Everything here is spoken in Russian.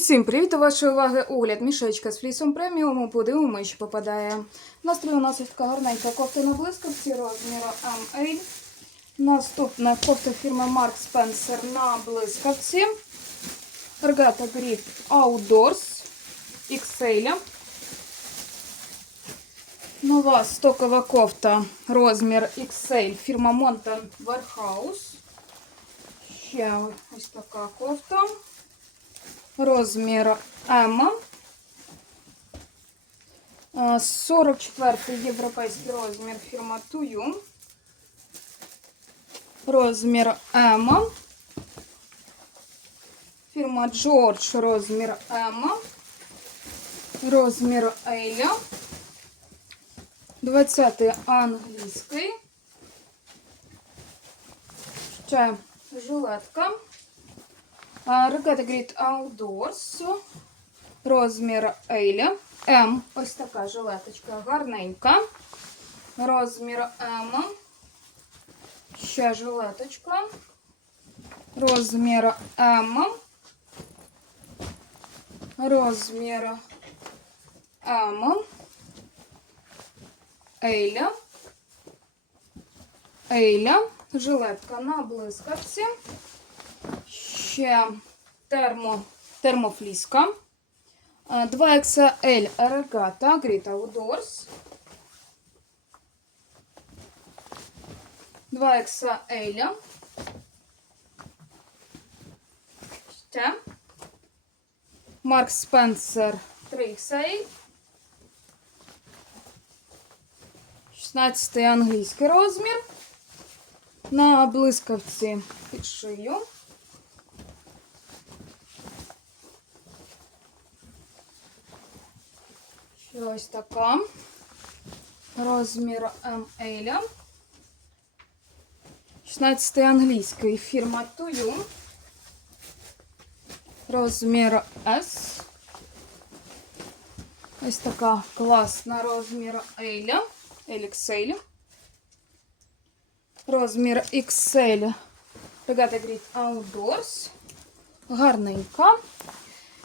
Усім привіт! До вашої уваги огляд мішечка з флісом преміуму. Подивимо, що попадає. Настрій у нас ось така гарненька кофта на блискавці розміру ML. Наступна кофта фірми Mark Spencer на блискавці. Regatta Grip Outdoors XL. Нова стокова кофта розмір XL фірма Mountain Warehouse. Ще ось така кофта. Розмір М. 44 європейський розмір фірма Тую. Розмір М. Фірма Джордж розмір М. Розмір Еля. 20 англійський. Ще жилетка. Regatta Grid Outdoors. Розмір Еля. М. Ось така жилеточка гарненька. Розмір М. Ще жилеточка. Розмір М. Розмір М. Еля. Еля. Жилетка на блискавці. Ще термо, термофліска. 2XL Regatta Grit Outdoors. 2XL. Ще. Mark Spencer 3XL. 16 англійський розмір. На блискавці під шию. Ще ось така. Розмір МЛ. 16 англійський фірма Тую. Розмір S. Ось така класна розмір Еля. XL. Розмір XL. Regatta Grid Outdoors. Гарненька.